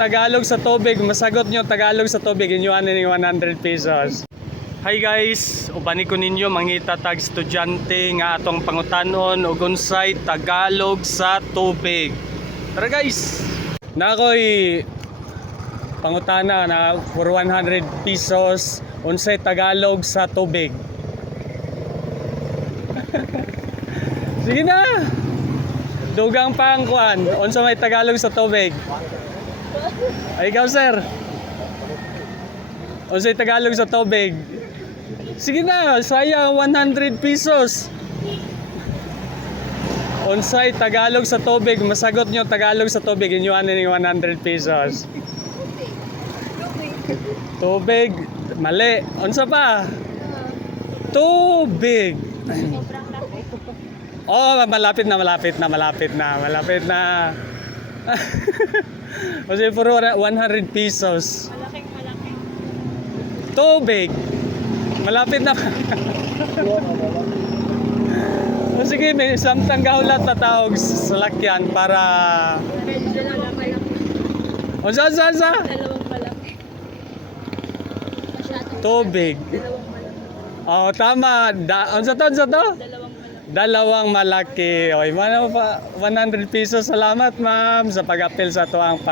Tagalog sa tubig, masagot nyo Tagalog sa tubig, inyuan ni 100 pesos. Hi guys, ubani ko ninyo mangita tag estudyante nga atong pangutanon ug unsay Tagalog sa tubig. Tara guys. Nakoy pangutana na for 100 pesos unsay Tagalog sa tubig. Sige na. Dugang pangkuan, unsa may Tagalog sa tubig? Ay ikaw sir. Unsay Tagalog sa tubig? Sige na, sayang 100 pesos. Unsay Tagalog sa tubig, masagot nyo Tagalog sa tubig, inyuan ni 100 pesos. Tubig, mali. Unsa pa? Tubig. Oh, malapit na. Kasi puro 100 pesos. Malaking. Tubig. Malapit na. O sige, may samtang gaulat na tawag sa lakyan para... Dalawang malaki. O saan? Dalawang malaki. Tubig. Dalawang malaki. Oh, tama. Unsa to? Dalawang malaki. Dalawang malaki. Oy, 100 pesos. Salamat, ma'am, sa pag-apil sa tuwang